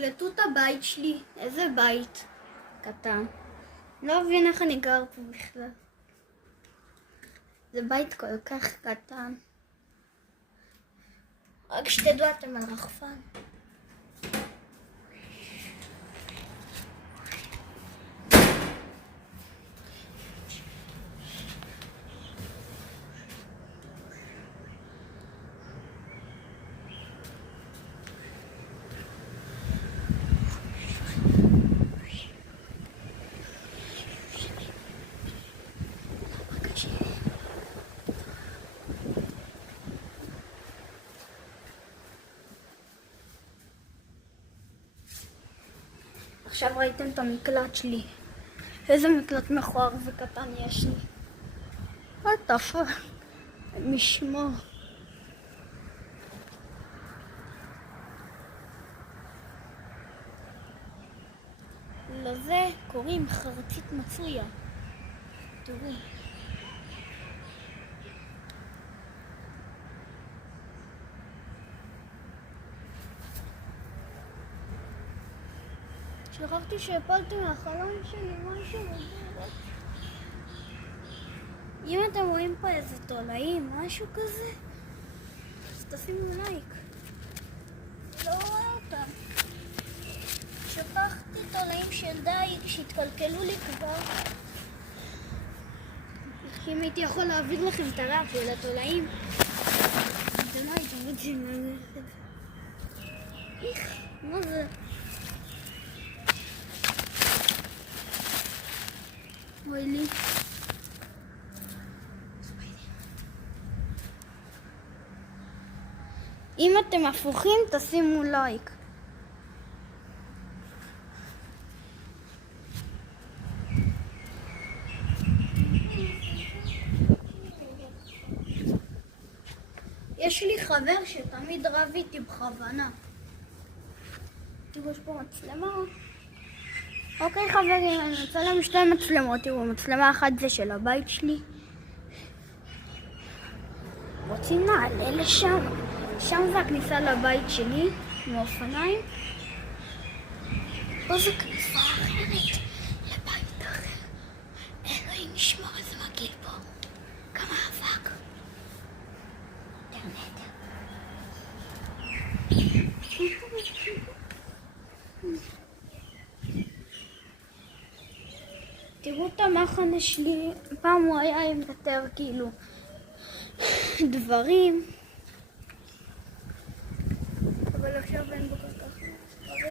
תקלטו את הבית שלי. איזה בית קטן. לא מבין איך אני גר פה בכלל. זה בית כל כך קטן. רק שתדעו אתם על רחפן. עכשיו ראיתם את המקלט שלי. איזה מקלט מכוער וקטן יש לי. מה תפר? משמור. לזה קוראים חרצית מצויה. תראו. שכחתי שהפלתי מהחלום שלי משהו. אם אתם רואים פה איזה תולעים, משהו כזה, אז תשימו לייק. לא רואה אותם. שפכתי תולעים של דייג שהתקלקלו לי כבר. אם הייתי יכול להעביר לכם את הרף של התולעים, אתם לא הייתם רוצים ללכת. איך, מה זה? אוי לי. אם אתם הפוכים, תשימו לייק. יש לי חבר שתמיד רב איתי בכוונה. תראו, יש פה מצלמה. אוקיי חברים, אני מצלם שתי מצלמות. תראו, מצלמה אחת זה של הבית שלי. רוצים נעלה לשם. שם זה הכניסה לבית שלי, עם האופניים. פה זה כניסה אחרת, לבית אחר. אלוהים ישמור איזה מגעיל פה. כמה אבק. אינטרנט. תראו את המחנה שלי. פעם הוא היה עם יותר כאילו דברים.